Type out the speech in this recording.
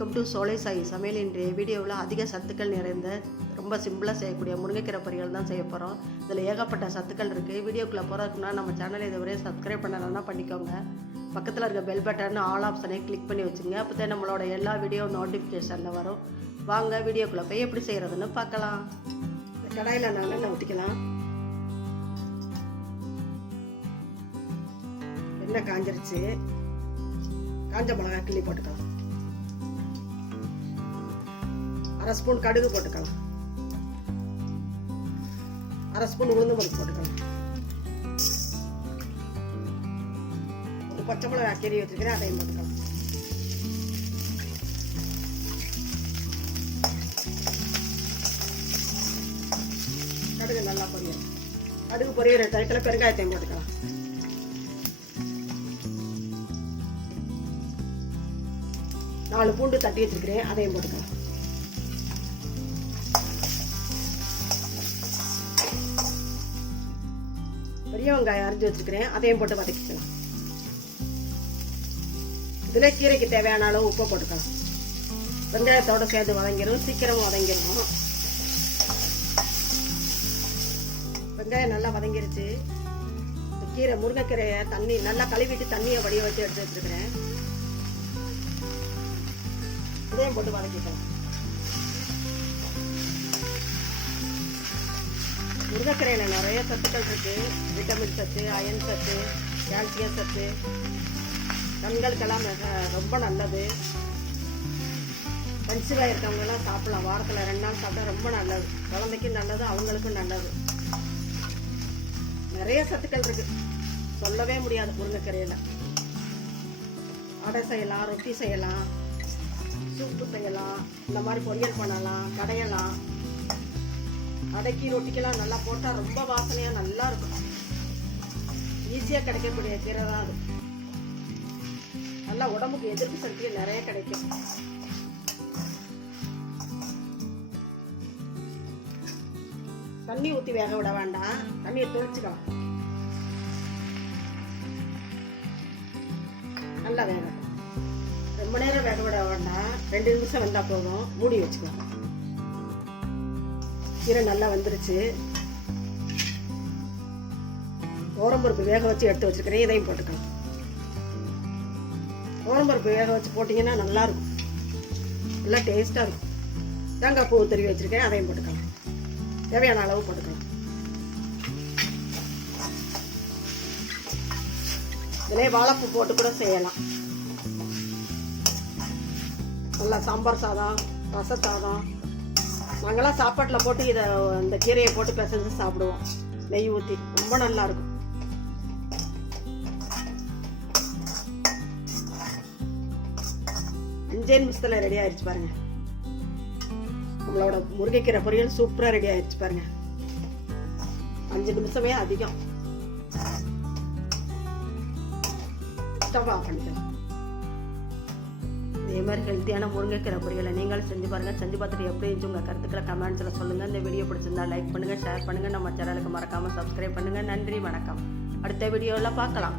Welcome to சோலை சாய் சமையல். இன்றைய வீடியோவில் அதிக சத்துக்கள் நிறைந்த ரொம்ப சிம்பிளாக செய்யக்கூடிய முருங்கைக்கீரை பொரியல் தான் செய்ய போகிறோம். இதில் ஏகப்பட்ட சத்துக்கள் இருக்குது. வீடியோக்குள்ளே போகிறதுக்குன்னா நம்ம சேனலை இதுவரை சப்ஸ்கிரைப் பண்ணலன்னா பண்ணிக்கோங்க. பக்கத்தில் இருக்க பெல் பட்டன் ஆல் ஆப்ஷனை கிளிக் பண்ணி வச்சுங்க. அப்போ தான் நம்மளோட எல்லா வீடியோ நோட்டிஃபிகேஷனில் வரும். வாங்க வீடியோக்குள்ளே போய் எப்படி செய்கிறதுன்னு பார்க்கலாம். கடாயில் நல்லெண்ணெய் ஊற்றிக்கலாம். எண்ணெய் காஞ்சிருச்சு. காஞ்ச மிளகாய் கிள்ளி போட்டுக்கலாம். அரை ஸ்பூன் கடுகு போட்டுக்கலாம். அரை ஸ்பூன் உளுந்து பருப்பு போட்டுக்கலாம். ஒரு பச்சை மிளகாய் கீறி வச்சுக்கிறேன், அதையும் போட்டுக்கலாம். கடுகு நல்லா பொரியணும். கடுகு பொரியிற டயத்தில் பெருங்காயத்தையும் போட்டுக்கலாம். நாலு பூண்டு தட்டி வச்சிருக்கிறேன், அதையும் போட்டுக்கலாம். பெரிய வெங்காயம் அரிஞ்சு வச்சிருக்கிறேன், அதையும் போட்டு வதக்கிக்கலாம். இதில் கீரைக்கு தேவையான அளவு உப்பு போட்டுக்கலாம். வெங்காயத்தோட சேர்ந்து வதங்கிடும், சீக்கிரமாக வதங்கிடும். வெங்காயம் நல்லா வதங்கிருச்சு. கீரை முருங்கைக்கீரையை தண்ணி நல்லா கழுவிட்டு தண்ணியை வடிய வச்சு எடுத்து வச்சிருக்கிறேன், இதையும் போட்டு வதக்கிக்கலாம். முருங்கைக்கீரையில் நிறைய சத்துக்கள் இருக்கு. விட்டமின் சத்து, அயன் சத்து, கால்சியம் சத்து, கண்களுக்கெல்லாம் ரொம்ப நல்லது. கன்சீவாக இருக்கவங்கெல்லாம் சாப்பிடலாம். வாரத்தில் 2 நாள் சாப்பிட்டா ரொம்ப நல்லது. குழந்தைக்கும் நல்லது, அவங்களுக்கும் நல்லது. நிறைய சத்துக்கள் இருக்கு, சொல்லவே முடியாது. முருங்கைக்கீரையில் அடை செய்யலாம், ரொட்டி செய்யலாம், சூப்பு செய்யலாம், இந்த மாதிரி பொரியல் பண்ணலாம், கடையலாம். அடைக்கி ரொட்டிக்கெல்லாம் நல்லா போட்டால் ரொம்ப வாசனையாக நல்லா இருக்கும். ஈஸியாக கிடைக்கக்கூடிய கீரை தான் அது. நல்லா உடம்புக்கு எதிர்ப்பு சக்தியும் நிறைய கிடைக்கும். தண்ணி ஊற்றி வேக விட வேண்டாம், தண்ணியை தொளிச்சுக்கலாம். நல்லா வேக, ரொம்ப நேரம் வேக விட வேண்டாம், 2 நிமிஷம் வந்தால் போதும். மூடி வச்சுக்கலாம். கீரை நல்லா வந்துருச்சு. ஓரம்பருப்பு வேக வச்சு எடுத்து வச்சுக்கிறேன், இதையும் போட்டுக்கலாம். ஓரம்பருப்பு வேக வச்சு போட்டிங்கன்னா நல்லா இருக்கும், நல்லா டேஸ்ட்டாக இருக்கும். தேங்காய் பூ துருவி வச்சுருக்கேன், அதையும் போட்டுக்கலாம். தேவையான அளவு போட்டுக்கலாம். இதிலே வாழைப்பூ போட்டு கூட செய்யலாம். நல்லா சாம்பார் சாதம், ரச சாதம், நாங்கள்லாம் சாப்பாட்டில் போட்டு இதை இந்த கீரையை போட்டு பிசைஞ்சு சாப்பிடுவோம், நெய் ஊற்றி. ரொம்ப நல்லா இருக்கும். அஞ்சே நிமிஷத்தில் ரெடி ஆயிடுச்சு பாருங்க. நம்மளோட முருங்கைக்கீரை பொரியல் சூப்பராக ரெடி ஆயிடுச்சு பாருங்க. 5 நிமிஷமே அதிகம். ஸ்டவ் ஆஃப் பண்ணிக்கலாம். இதே மாதிரி ஹெல்த்தியான முருங்கைக்கீரை பொரியலை நீங்களும் செஞ்சு பாருங்கள். செஞ்சு பார்த்துட்டு எப்படி இருந்துச்சு உங்கள் கருத்துக்களை கமெண்ட்ஸில் சொல்லுங்கள். இந்த வீடியோ பிடிச்சிருந்தா லைக் பண்ணுங்கள், ஷேர் பண்ணுங்கள். நம்ம சேனலுக்கு மறக்காமல் சப்ஸ்கிரைப் பண்ணுங்கள். நன்றி, வணக்கம். அடுத்த வீடியோவில் பார்க்கலாம்.